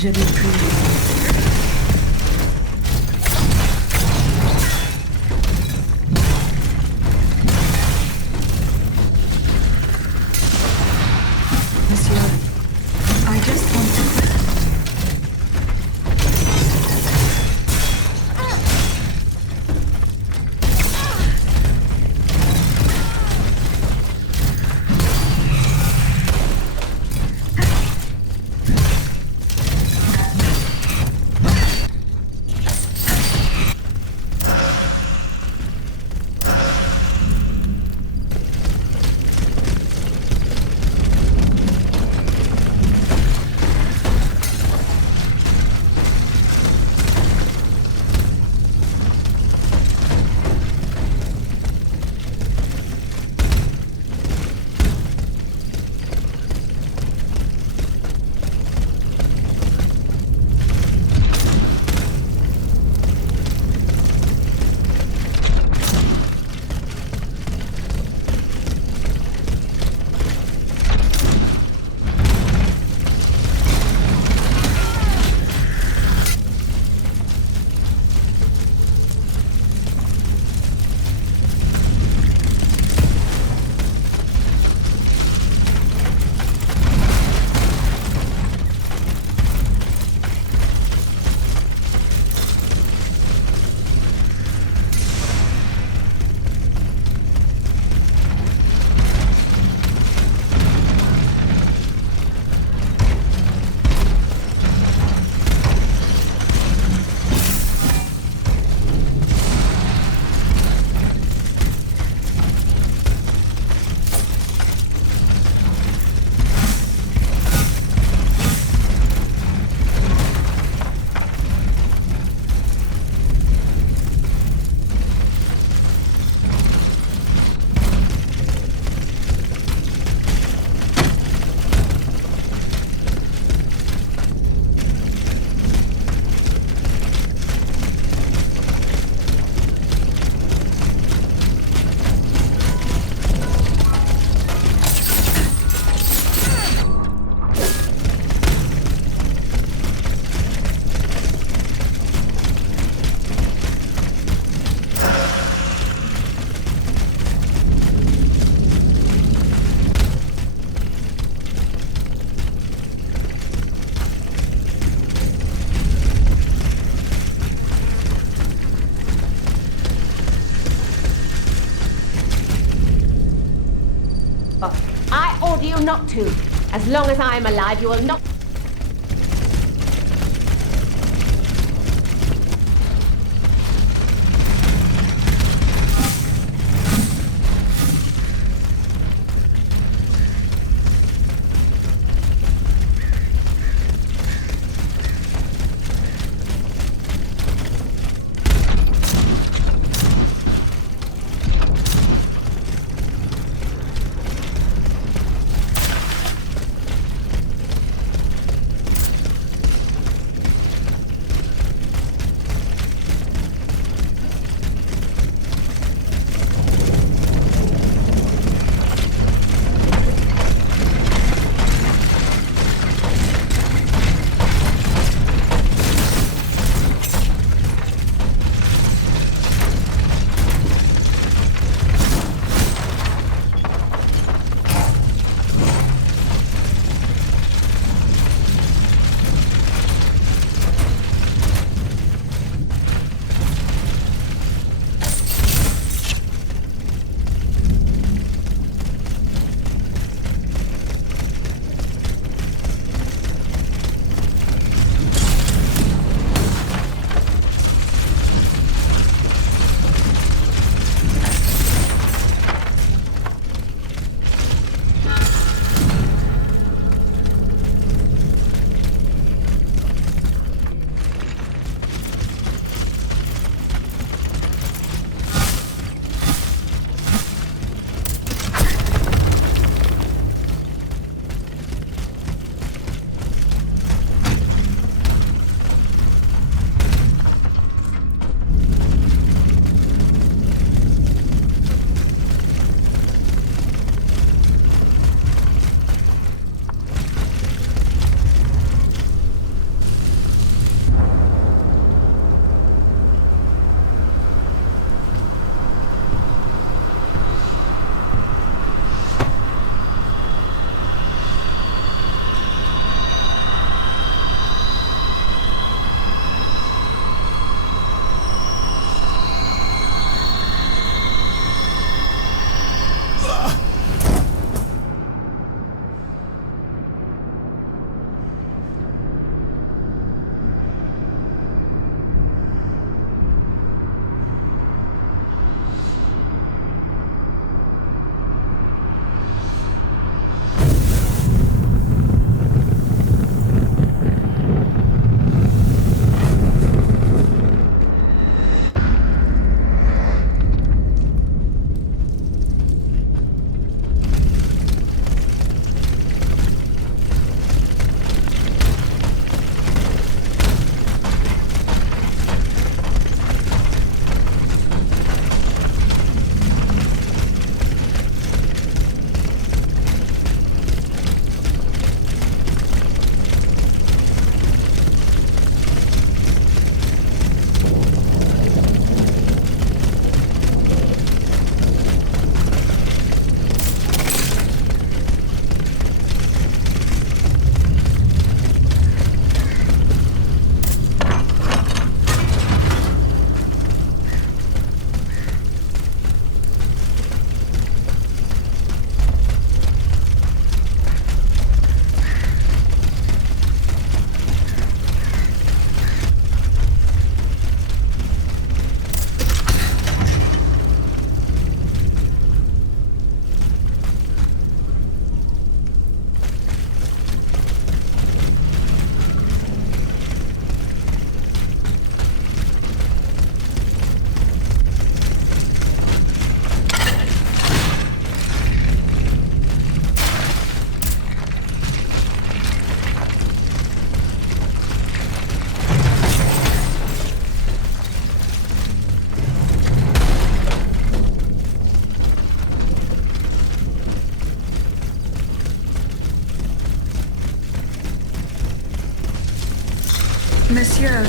J'avais plus. Monsieur, I just want to... I order you not to. As long as I am alive, you will not... Monsieur.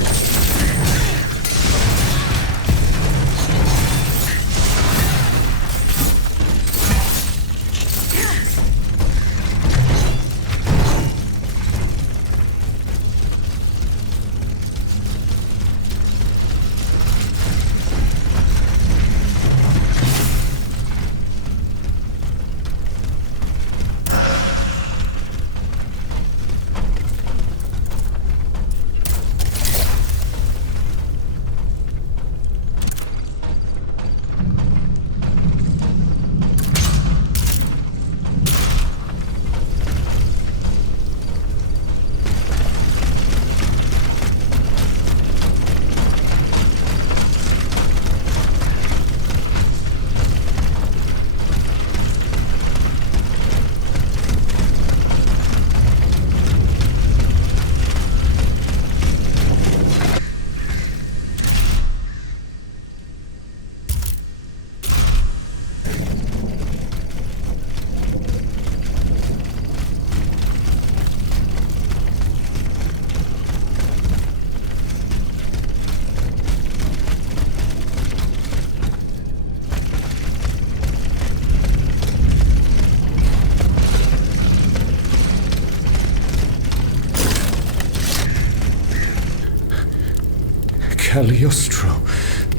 Cagliostro,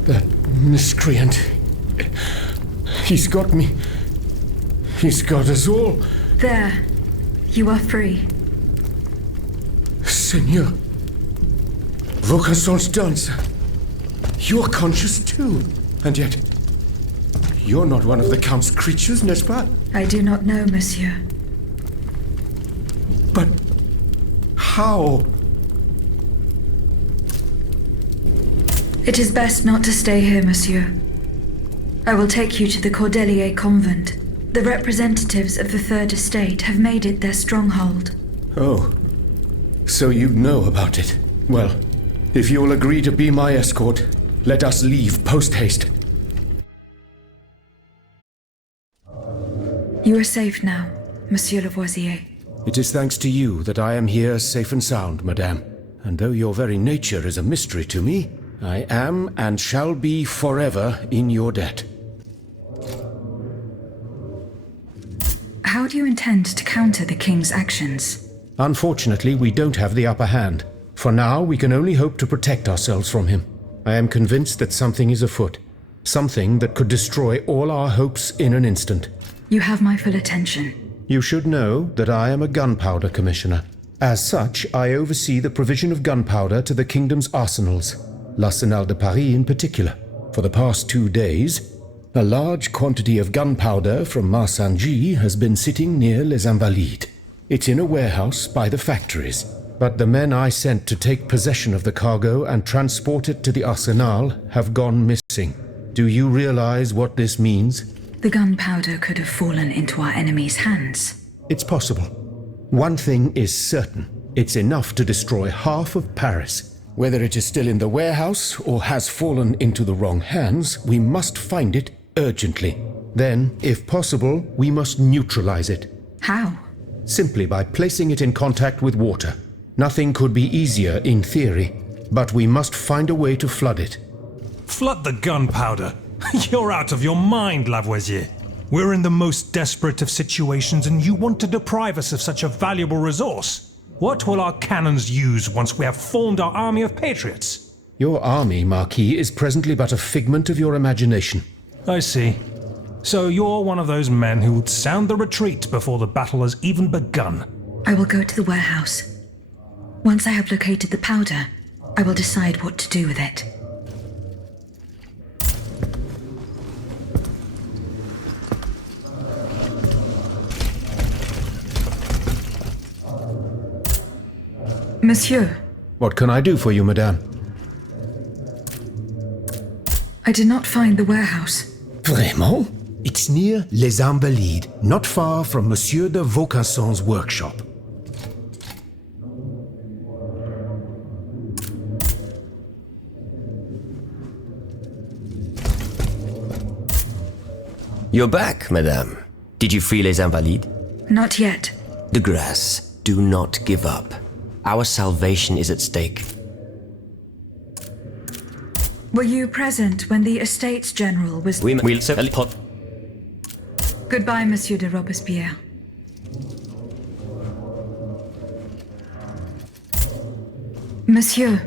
that miscreant. He's got me. He's got us all. There. You are free. Senor. Vaucanson's dancer. You're conscious too. And yet, you're not one of the Count's creatures, n'est-ce pas? I do not know, monsieur. But how? It is best not to stay here, monsieur. I will take you to the Cordelier convent. The representatives of the Third Estate have made it their stronghold. Oh, so you know about it. Well, if you'll agree to be my escort, let us leave post-haste. You are safe now, Monsieur Lavoisier. It is thanks to you that I am here safe and sound, madame. And though your very nature is a mystery to me, I am and shall be forever in your debt. How do you intend to counter the King's actions? Unfortunately, we don't have the upper hand. For now, we can only hope to protect ourselves from him. I am convinced that something is afoot. Something that could destroy all our hopes in an instant. You have my full attention. You should know that I am a gunpowder commissioner. As such, I oversee the provision of gunpowder to the kingdom's arsenals. L'Arsenal de Paris in particular. For the past 2 days, a large quantity of gunpowder from Marsangy has been sitting near Les Invalides. It's in a warehouse by the factories. But the men I sent to take possession of the cargo and transport it to the Arsenal have gone missing. Do you realize what this means? The gunpowder could have fallen into our enemy's hands. It's possible. One thing is certain. It's enough to destroy half of Paris. Whether it is still in the warehouse or has fallen into the wrong hands, we must find it urgently. Then, if possible, we must neutralize it. How? Simply by placing it in contact with water. Nothing could be easier in theory, but we must find a way to flood it. Flood the gunpowder? You're out of your mind, Lavoisier. We're in the most desperate of situations and you want to deprive us of such a valuable resource. What will our cannons use once we have formed our army of patriots? Your army, Marquis, is presently but a figment of your imagination. I see. So you're one of those men who would sound the retreat before the battle has even begun. I will go to the warehouse. Once I have located the powder, I will decide what to do with it. Monsieur. What can I do for you, madame? I did not find the warehouse. Vraiment? It's near Les Invalides, not far from Monsieur de Vaucanson's workshop. You're back, madame. Did you free Les Invalides? Not yet. De grâce, do not give up. Our salvation is at stake. Were you present when the Estates General was... Oui, we'll certainly... Goodbye, Monsieur de Robespierre. Monsieur.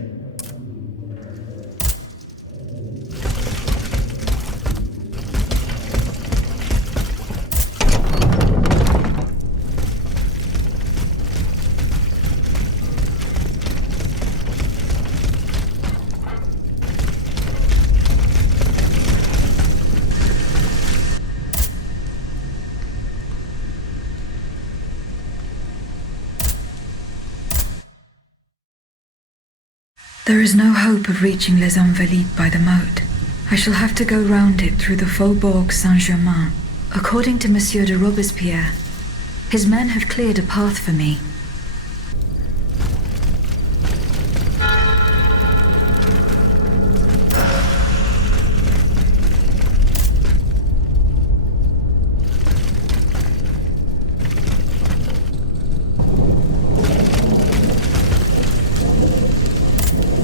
There is no hope of reaching Les Invalides by the moat. I shall have to go round it through the Faubourg Saint-Germain. According to Monsieur de Robespierre, his men have cleared a path for me.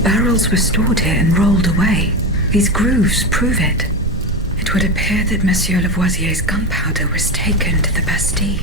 Barrels were stored here and rolled away. These grooves prove it. It would appear that Monsieur Lavoisier's gunpowder was taken to the Bastille.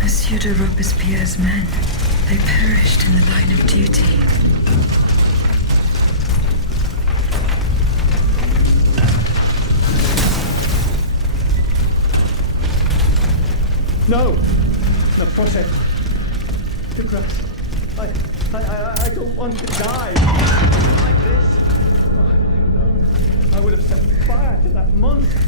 Monsieur de Robespierre's men, they perished in the line of duty. No! No, Jose. De grace. I don't want to die. Like this. Oh, if I'd known, I would have set fire to that monster.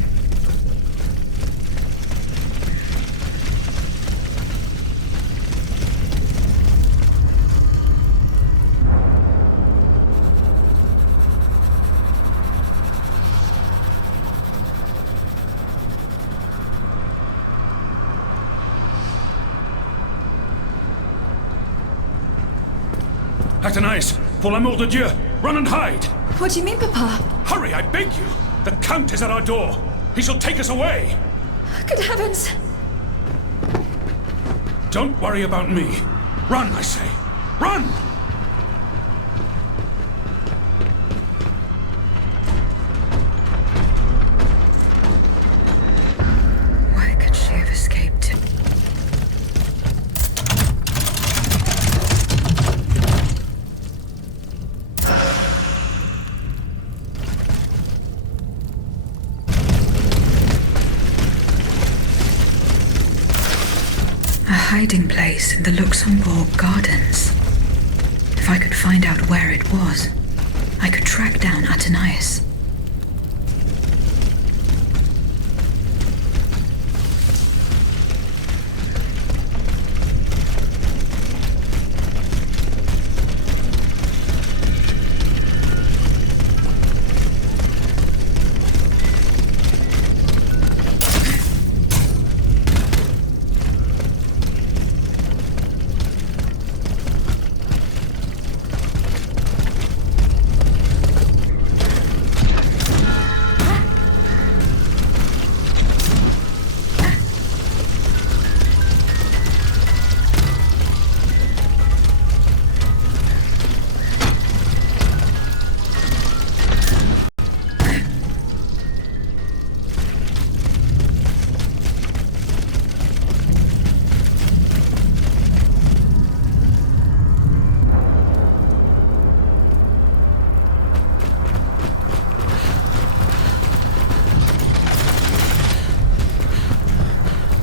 Athénaïs, pour l'amour de Dieu, run and hide! What do you mean, Papa? Hurry, I beg you! The Count is at our door. He shall take us away. Good heavens! Don't worry about me. Run, I say. Run! Where could she have escaped to? A hiding place in the Luxembourg Gardens. If I could find out where it was, I could track down Athénaïs.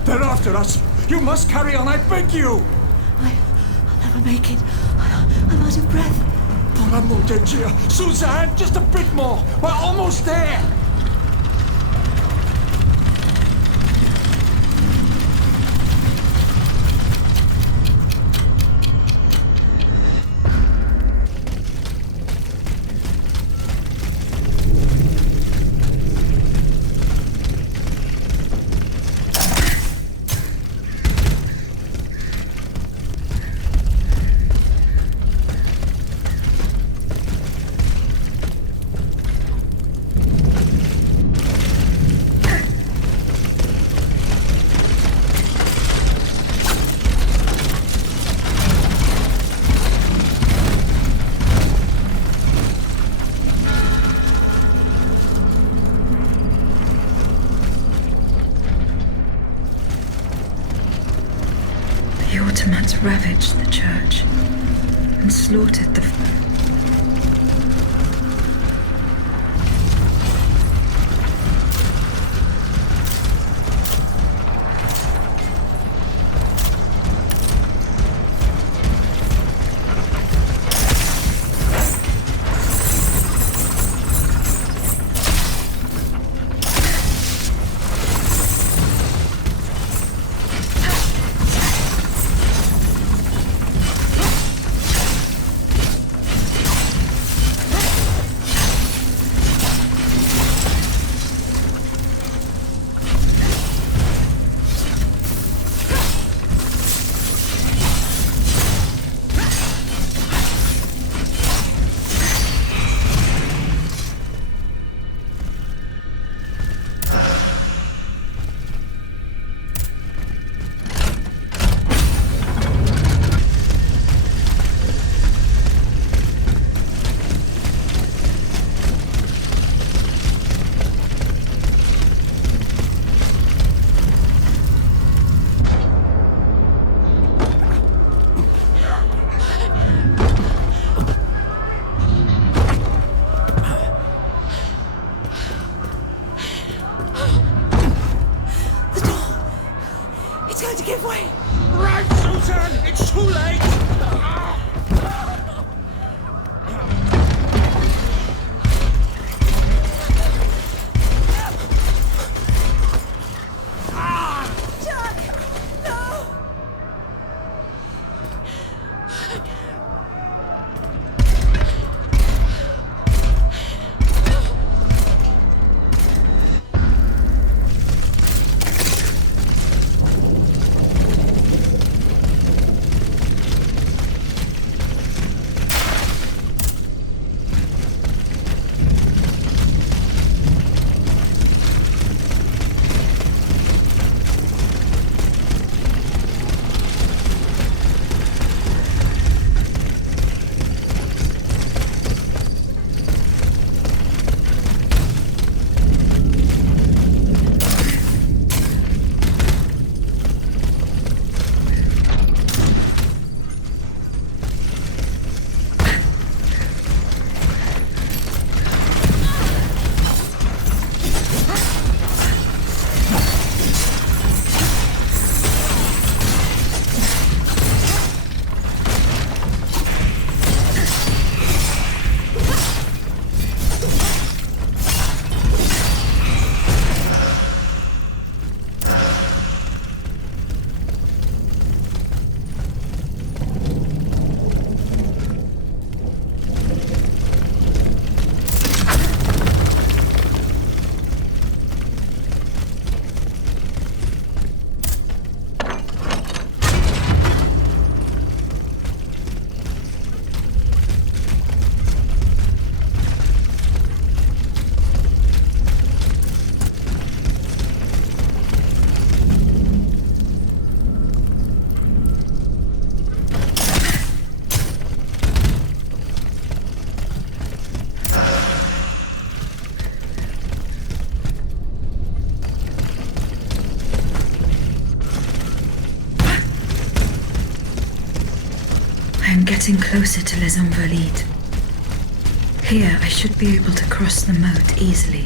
They're after us! You must carry on, I beg you! I'll never make it. I'm out of breath. Oh, l'amour de Dieu! Suzanne, just a bit more! We're almost there! The Ottomans ravaged the church and slaughtered the... To give way. Right, Susan! It's too late! I am getting closer to Les Invalides. Here, I should be able to cross the moat easily.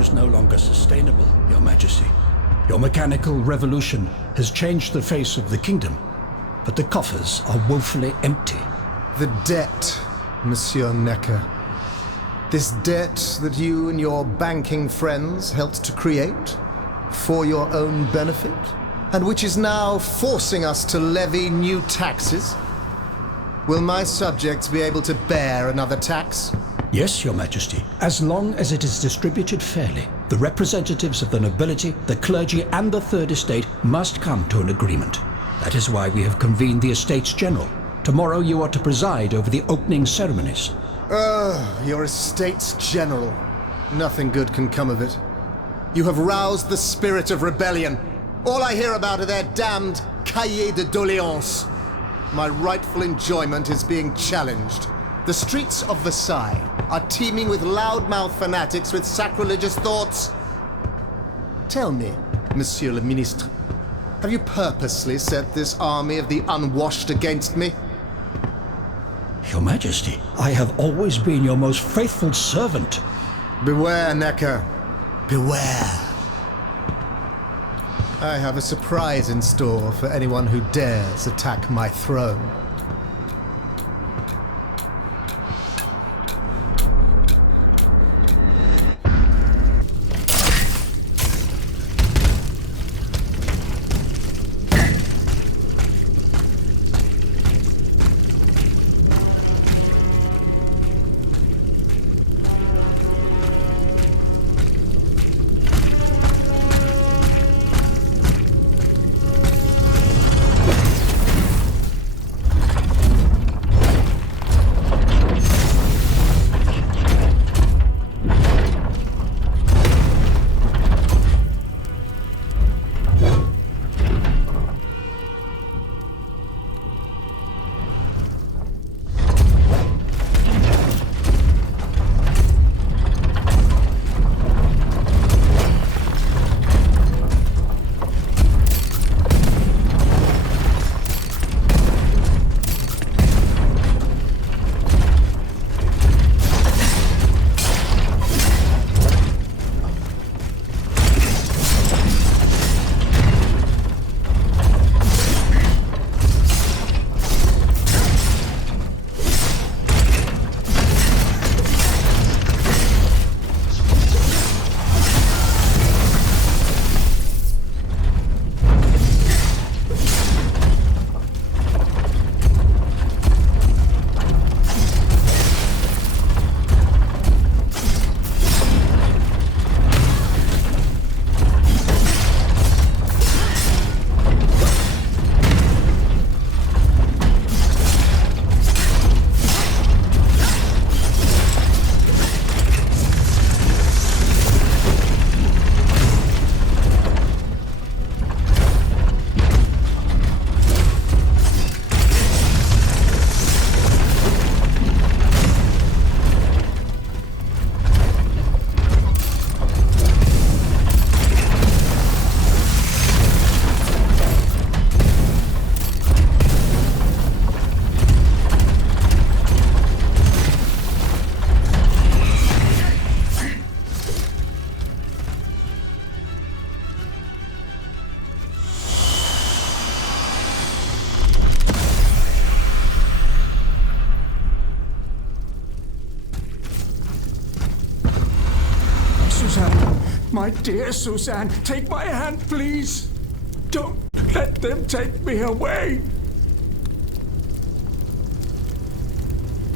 is no longer sustainable, Your Majesty. Your mechanical revolution has changed the face of the kingdom, but the coffers are woefully empty. The debt, Monsieur Necker. This debt that you and your banking friends helped to create for your own benefit, and which is now forcing us to levy new taxes. Will my subjects be able to bear another tax? Yes, Your Majesty, as long as it is distributed fairly. The representatives of the nobility, the clergy, and the Third Estate must come to an agreement. That is why we have convened the Estates General. Tomorrow you are to preside over the opening ceremonies. Your Estates General. Nothing good can come of it. You have roused the spirit of rebellion. All I hear about are their damned cahiers de doléances. My rightful enjoyment is being challenged. The streets of Versailles are teeming with loudmouth fanatics with sacrilegious thoughts. Tell me, Monsieur le Ministre, have you purposely set this army of the unwashed against me? Your Majesty, I have always been your most faithful servant. Beware, Necker. Beware. I have a surprise in store for anyone who dares attack my throne. My dear Suzanne, take my hand, please. Don't let them take me away.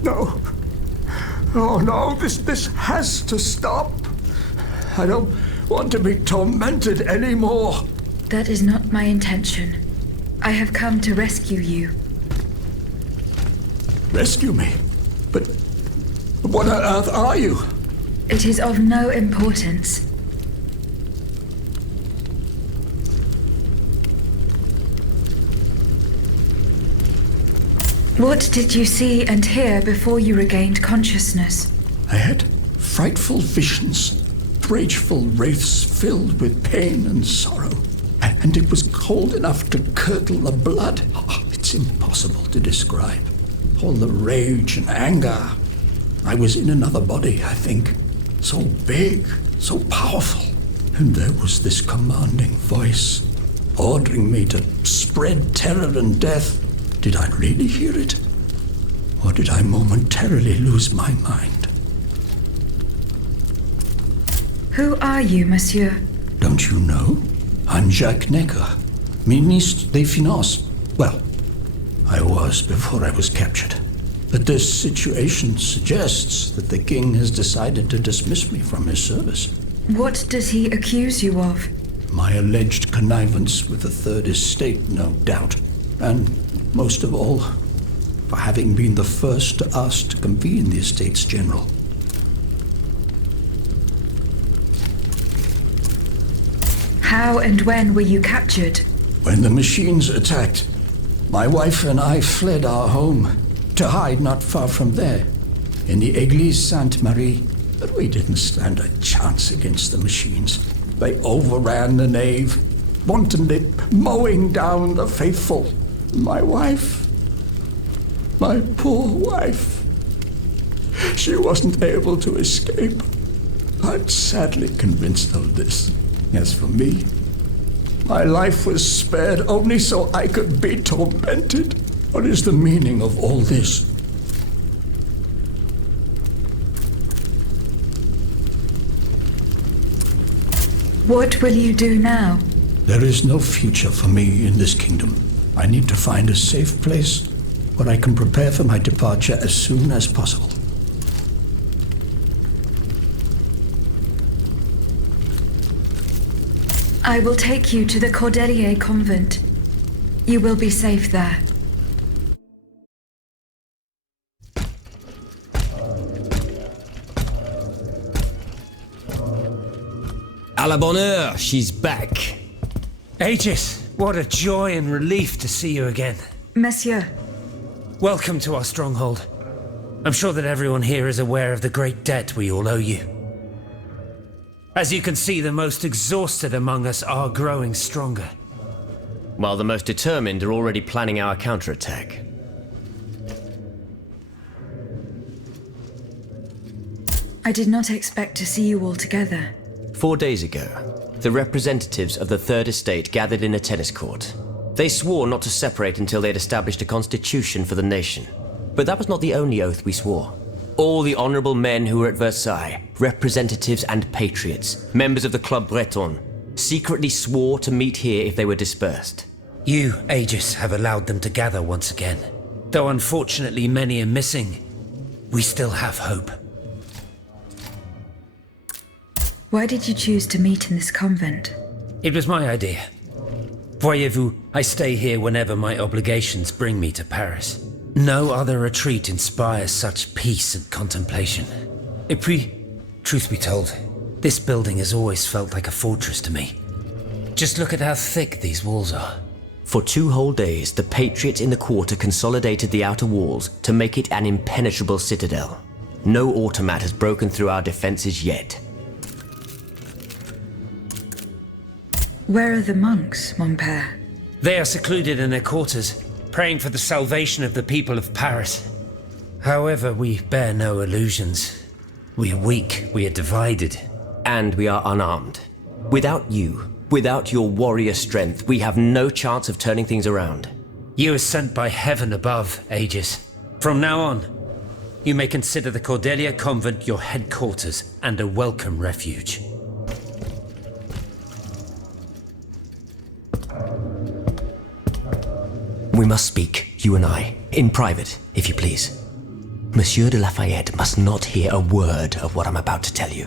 No. Oh, no, this has to stop. I don't want to be tormented anymore. That is not my intention. I have come to rescue you. Rescue me? But what on earth are you? It is of no importance. What did you see and hear before you regained consciousness? I had frightful visions, rageful wraiths filled with pain and sorrow. And it was cold enough to curdle the blood. Oh, it's impossible to describe. All the rage and anger. I was in another body, I think. So big, so powerful. And there was this commanding voice, ordering me to spread terror and death. Did I really hear it? Or did I momentarily lose my mind? Who are you, monsieur? Don't you know? I'm Jacques Necker, Ministre des Finances. Well, I was before I was captured. But this situation suggests that the king has decided to dismiss me from his service. What does he accuse you of? My alleged connivance with the Third Estate, no doubt. And, most of all, for having been the first to ask to convene the Estates General. How and when were you captured? When the machines attacked, my wife and I fled our home to hide not far from there, in the Église Sainte-Marie. But we didn't stand a chance against the machines. They overran the nave, wantonly mowing down the faithful. My wife, my poor wife, she wasn't able to escape. I'm sadly convinced of this. As for me, my life was spared only so I could be tormented. What is the meaning of all this? What will you do now? There is no future for me in this kingdom. I need to find a safe place where I can prepare for my departure as soon as possible. I will take you to the Cordelier convent. You will be safe there. À la bonne heure, she's back. Aegis, what a joy and relief to see you again. Monsieur. Welcome to our stronghold. I'm sure that everyone here is aware of the great debt we all owe you. As you can see, the most exhausted among us are growing stronger. While the most determined are already planning our counterattack. I did not expect to see you all together. 4 days ago, the representatives of the Third Estate gathered in a tennis court. They swore not to separate until they had established a constitution for the nation. But that was not the only oath we swore. All the honorable men who were at Versailles, representatives and patriots, members of the Club Breton, secretly swore to meet here if they were dispersed. You, Aegis, have allowed them to gather once again. Though unfortunately many are missing, we still have hope. Why did you choose to meet in this convent? It was my idea. Voyez-vous, I stay here whenever my obligations bring me to Paris. No other retreat inspires such peace and contemplation. Et puis, truth be told, this building has always felt like a fortress to me. Just look at how thick these walls are. For 2 whole days, the patriots in the quarter consolidated the outer walls to make it an impenetrable citadel. No automat has broken through our defenses yet. Where are the monks, mon père? They are secluded in their quarters, praying for the salvation of the people of Paris. However, we bear no illusions. We are weak, we are divided. And we are unarmed. Without you, without your warrior strength, we have no chance of turning things around. You are sent by heaven above, Aegis. From now on, you may consider the Cordelia Convent your headquarters and a welcome refuge. We must speak, you and I, in private, if you please. Monsieur de Lafayette must not hear a word of what I'm about to tell you.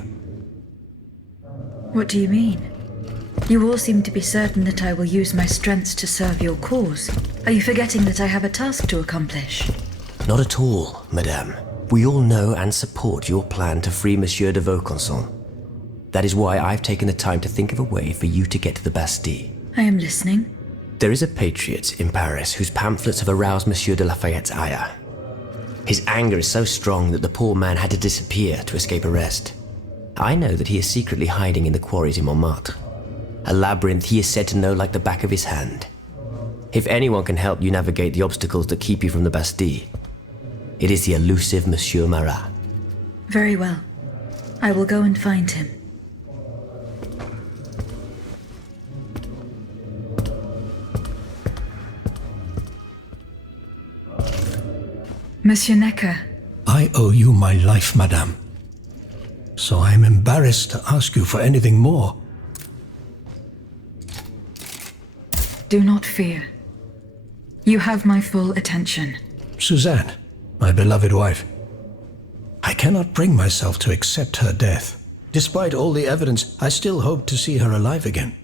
What do you mean? You all seem to be certain that I will use my strengths to serve your cause. Are you forgetting that I have a task to accomplish? Not at all, madame. We all know and support your plan to free Monsieur de Vaucanson. That is why I've taken the time to think of a way for you to get to the Bastille. I am listening. There is a patriot in Paris whose pamphlets have aroused Monsieur de Lafayette's ire. His anger is so strong that the poor man had to disappear to escape arrest. I know that he is secretly hiding in the quarries in Montmartre. A labyrinth he is said to know like the back of his hand. If anyone can help you navigate the obstacles that keep you from the Bastille, it is the elusive Monsieur Marat. Very well. I will go and find him. Monsieur Necker. I owe you my life, madame. So I am embarrassed to ask you for anything more. Do not fear. You have my full attention. Suzanne, my beloved wife. I cannot bring myself to accept her death. Despite all the evidence, I still hope to see her alive again.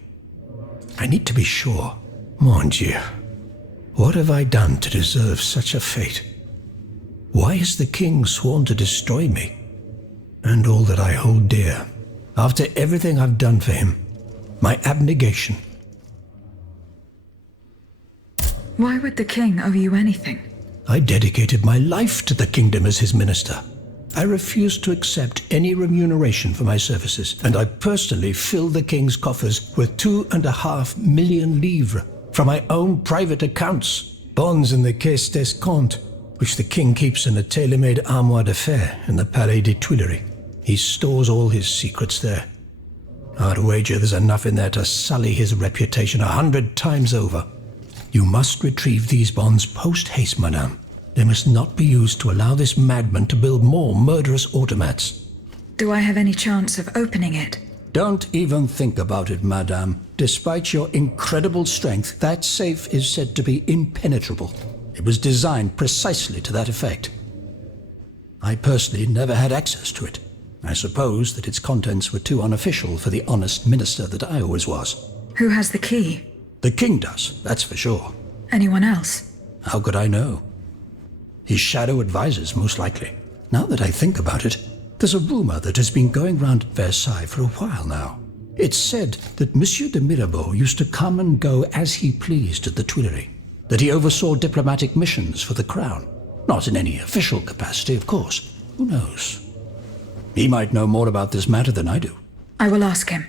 I need to be sure. Mon Dieu, what have I done to deserve such a fate? Why has the king sworn to destroy me? And all that I hold dear, after everything I've done for him, my abnegation. Why would the king owe you anything? I dedicated my life to the kingdom as his minister. I refused to accept any remuneration for my services, and I personally filled the king's coffers with 2.5 million livres from my own private accounts, bonds in the Caisse d'Escompte, which the king keeps in a tailor-made armoire de fer in the Palais des Tuileries. He stores all his secrets there. I'd wager there's enough in there to sully his reputation 100 times over. You must retrieve these bonds post-haste, madame. They must not be used to allow this madman to build more murderous automats. Do I have any chance of opening it? Don't even think about it, madame. Despite your incredible strength, that safe is said to be impenetrable. It was designed precisely to that effect. I personally never had access to it. I suppose that its contents were too unofficial for the honest minister that I always was. Who has the key? The king does, that's for sure. Anyone else? How could I know? His shadow advisors, most likely. Now that I think about it, there's a rumor that has been going round at Versailles for a while now. It's said that Monsieur de Mirabeau used to come and go as he pleased at the Tuileries, that he oversaw diplomatic missions for the crown. Not in any official capacity, of course. Who knows? He might know more about this matter than I do. I will ask him.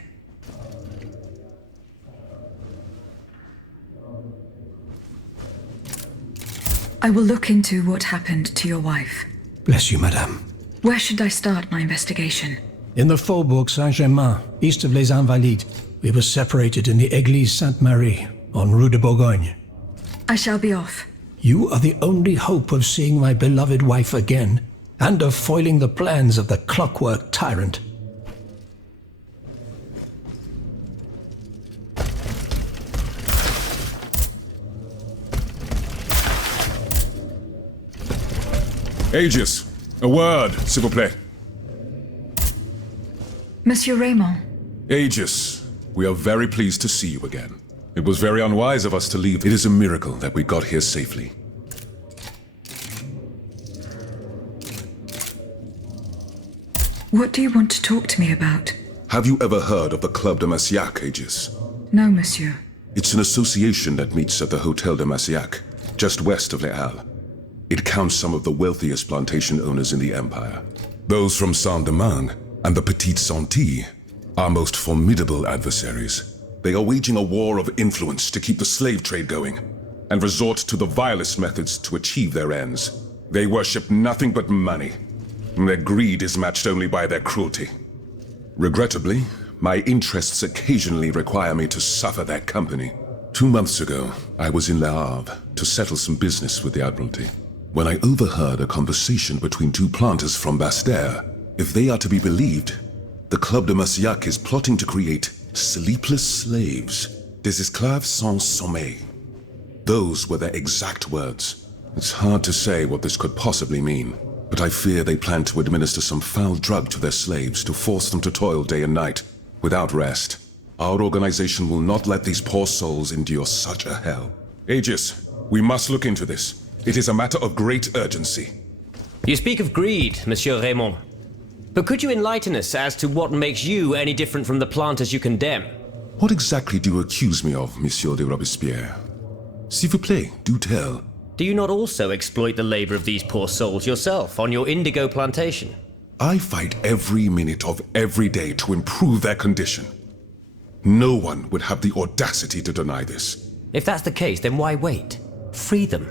I will look into what happened to your wife. Bless you, madame. Where should I start my investigation? In the Faubourg Saint-Germain, east of Les Invalides. We were separated in the Église Sainte-Marie, on Rue de Bourgogne. I shall be off. You are the only hope of seeing my beloved wife again, and of foiling the plans of the clockwork tyrant. Aegis, a word, s'il vous plaît. Monsieur Raymond. Aegis, we are very pleased to see you again. It was very unwise of us to leave. It is a miracle that we got here safely. What do you want to talk to me about? Have you ever heard of the Club de Massiac, Aegis? No, monsieur. It's an association that meets at the Hotel de Massiac, just west of Les Halles. It counts some of the wealthiest plantation owners in the empire. Those from Saint-Domingue and the Petite Santé, our most formidable adversaries. They are waging a war of influence to keep the slave trade going, and resort to the vilest methods to achieve their ends. They worship nothing but money, and their greed is matched only by their cruelty. Regrettably, my interests occasionally require me to suffer their company. 2 months ago, I was in Le Havre to settle some business with the Admiralty, when I overheard a conversation between two planters from Bastère. If they are to be believed, the Club de Massiac is plotting to create sleepless slaves, des esclaves sans sommeil. Those were their exact words. It's hard to say what this could possibly mean, but I fear they plan to administer some foul drug to their slaves to force them to toil day and night, without rest. Our organization will not let these poor souls endure such a hell. Aegis, we must look into this. It is a matter of great urgency. You speak of greed, Monsieur Raymond. But could you enlighten us as to what makes you any different from the planters you condemn? What exactly do you accuse me of, Monsieur de Robespierre? S'il vous plaît, do tell. Do you not also exploit the labor of these poor souls yourself on your indigo plantation? I fight every minute of every day to improve their condition. No one would have the audacity to deny this. If that's the case, then why wait? Free them.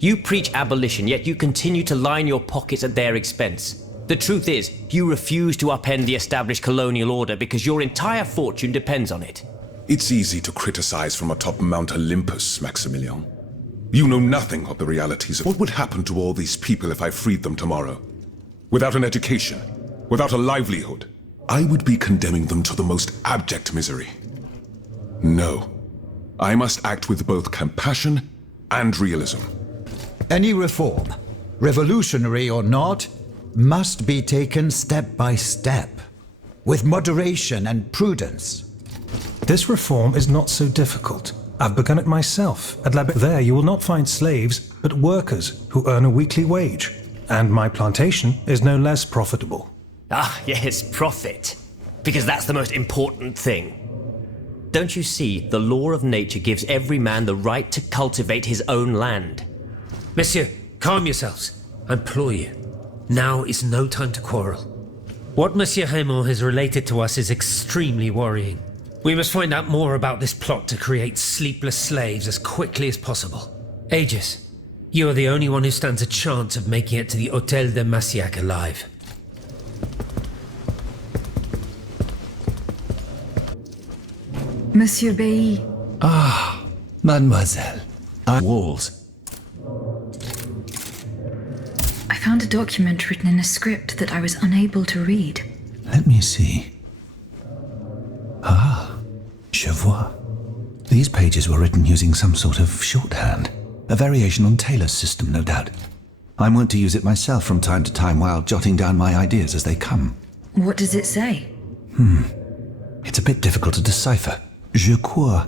You preach abolition, yet you continue to line your pockets at their expense. The truth is, you refuse to upend the established colonial order because your entire fortune depends on it. It's easy to criticize from atop Mount Olympus, Maximilian. You know nothing of the realities of what would happen to all these people if I freed them tomorrow. Without an education, without a livelihood, I would be condemning them to the most abject misery. No. I must act with both compassion and realism. Any reform, revolutionary or not, must be taken step by step, with moderation and prudence. This reform is not so difficult. I've begun it myself. At there you will not find slaves, but workers who earn a weekly wage. And my plantation is no less profitable. Ah, yes, profit. Because that's the most important thing. Don't you see, the law of nature gives every man the right to cultivate his own land. Monsieur, calm yourselves. I implore you. Now is no time to quarrel. What Monsieur Raymond has related to us is extremely worrying. We must find out more about this plot to create sleepless slaves as quickly as possible. Aegis, you are the only one who stands a chance of making it to the Hôtel de Massiac alive. Monsieur Bailly. Ah, mademoiselle. Walls. I found a document written in a script that I was unable to read. Let me see. Ah, je vois. These pages were written using some sort of shorthand. A variation on Taylor's system, no doubt. I'm wont to use it myself from time to time while jotting down my ideas as they come. What does it say? It's a bit difficult to decipher. Je crois.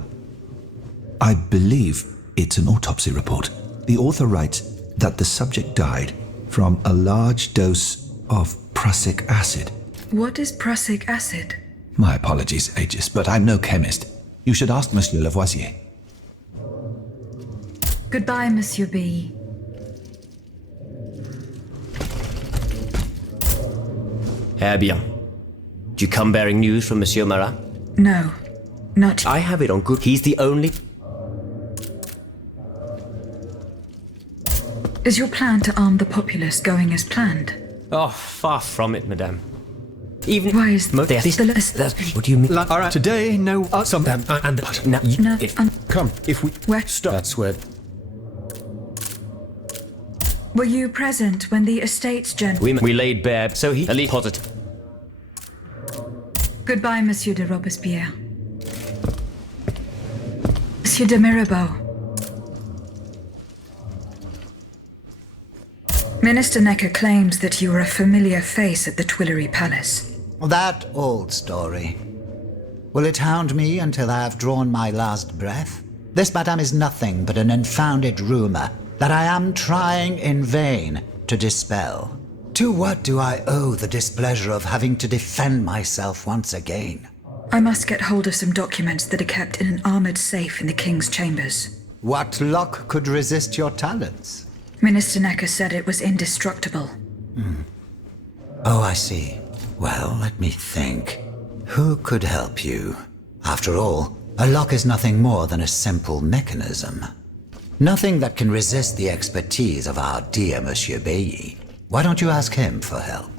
I believe it's an autopsy report. The author writes that the subject died from a large dose of prussic acid. What is prussic acid? My apologies, Aegis, but I'm no chemist. You should ask Monsieur Lavoisier. Goodbye, Monsieur B. Eh bien. Do you come bearing news from Monsieur Marat? No, not... I have it on good. He's the only... Is your plan to arm the populace going as planned? Oh, far from it, madame. Even... Why is What do you mean? All right, today, no... Come, if we... Where? Stop. That's where... Were you present when the estates general... We laid bare, so he... At least positive. Goodbye, Monsieur de Robespierre. Monsieur de Mirabeau. Minister Necker claims that you were a familiar face at the Tuileries Palace. That old story. Will it hound me until I have drawn my last breath? This, madame, is nothing but an unfounded rumor that I am trying in vain to dispel. To what do I owe the displeasure of having to defend myself once again? I must get hold of some documents that are kept in an armored safe in the King's chambers. What luck could resist your talents? Minister Necker said it was indestructible. Oh, I see. Well, let me think. Who could help you? After all, a lock is nothing more than a simple mechanism. Nothing that can resist the expertise of our dear Monsieur Bailly. Why don't you ask him for help?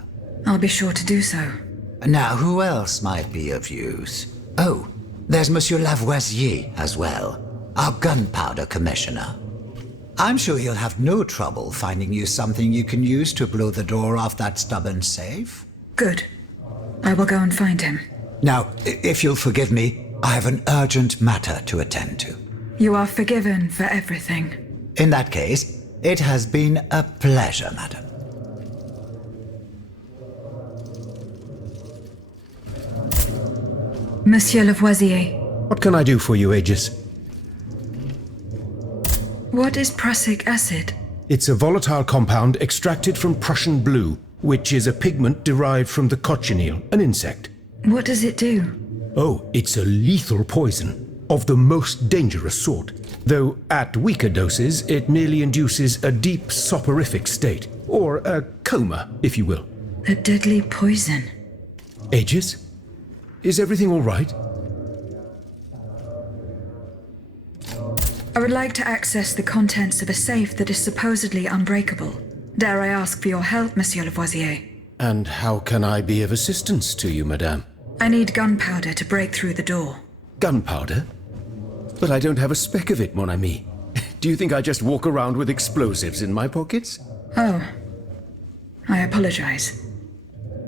I'll be sure to do so. Now, who else might be of use? Oh, there's Monsieur Lavoisier as well, our gunpowder commissioner. I'm sure he'll have no trouble finding you something you can use to blow the door off that stubborn safe. Good. I will go and find him. Now, if you'll forgive me, I have an urgent matter to attend to. You are forgiven for everything. In that case, it has been a pleasure, madam. Monsieur Lavoisier. What can I do for you, Aegis? What is prussic acid? It's a volatile compound extracted from Prussian blue, which is a pigment derived from the cochineal, an insect. What does it do? Oh, it's a lethal poison, of the most dangerous sort. Though at weaker doses, it merely induces a deep soporific state, or a coma, if you will. A deadly poison. Aegis? Is everything all right? I would like to access the contents of a safe that is supposedly unbreakable. Dare I ask for your help, Monsieur Lavoisier? And how can I be of assistance to you, madame? I need gunpowder to break through the door. Gunpowder? But I don't have a speck of it, mon ami. Do you think I just walk around with explosives in my pockets? Oh. I apologize.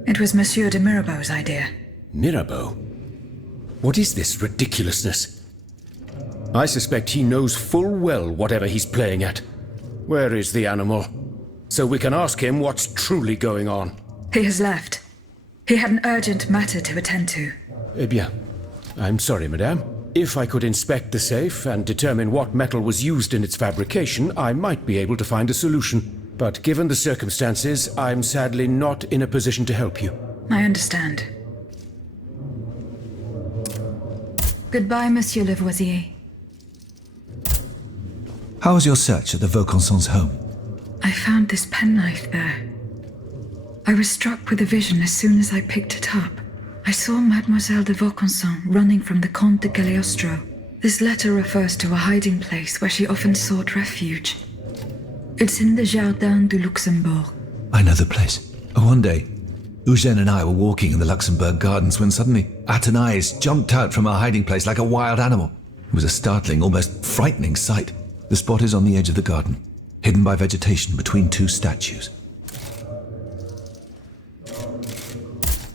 It was Monsieur de Mirabeau's idea. Mirabeau? What is this ridiculousness? I suspect he knows full well whatever he's playing at. Where is the animal? So we can ask him what's truly going on. He has left. He had an urgent matter to attend to. Eh bien, I'm sorry, madame. If I could inspect the safe and determine what metal was used in its fabrication, I might be able to find a solution. But given the circumstances, I'm sadly not in a position to help you. I understand. Goodbye, Monsieur Lavoisier. How was your search at the Vaucansons' home? I found this penknife there. I was struck with a vision as soon as I picked it up. I saw Mademoiselle de Vaucanson running from the Comte de Cagliostro. This letter refers to a hiding place where she often sought refuge. It's in the Jardin du Luxembourg. I know the place. One day, Eugène and I were walking in the Luxembourg gardens when suddenly Athénais jumped out from our hiding place like a wild animal. It was a startling, almost frightening sight. The spot is on the edge of the garden, hidden by vegetation between two statues.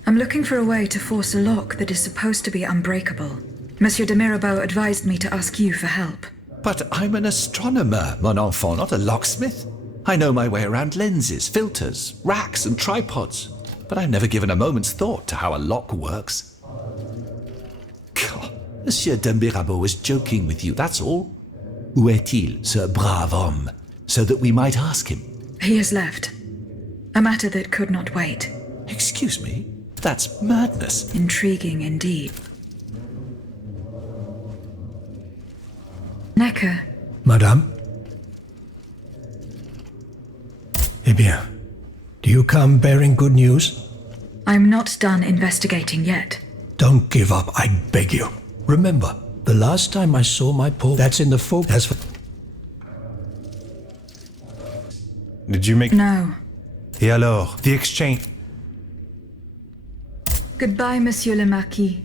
I'm looking for a way to force a lock that is supposed to be unbreakable. Monsieur de Mirabeau advised me to ask you for help. But I'm an astronomer, mon enfant, not a locksmith. I know my way around lenses, filters, racks and tripods. But I've never given a moment's thought to how a lock works. God, Monsieur de Mirabeau was joking with you, that's all. Où est-il, ce brave homme? So that we might ask him. He has left. A matter that could not wait. Excuse me? That's madness. Intriguing indeed. Necker. Madame? Eh bien, do you come bearing good news? I'm not done investigating yet. Don't give up, I beg you. Remember, the last time I saw my poor... That's in the folk... That's for... Did you make... No. Et alors? The exchange... Goodbye, Monsieur le Marquis.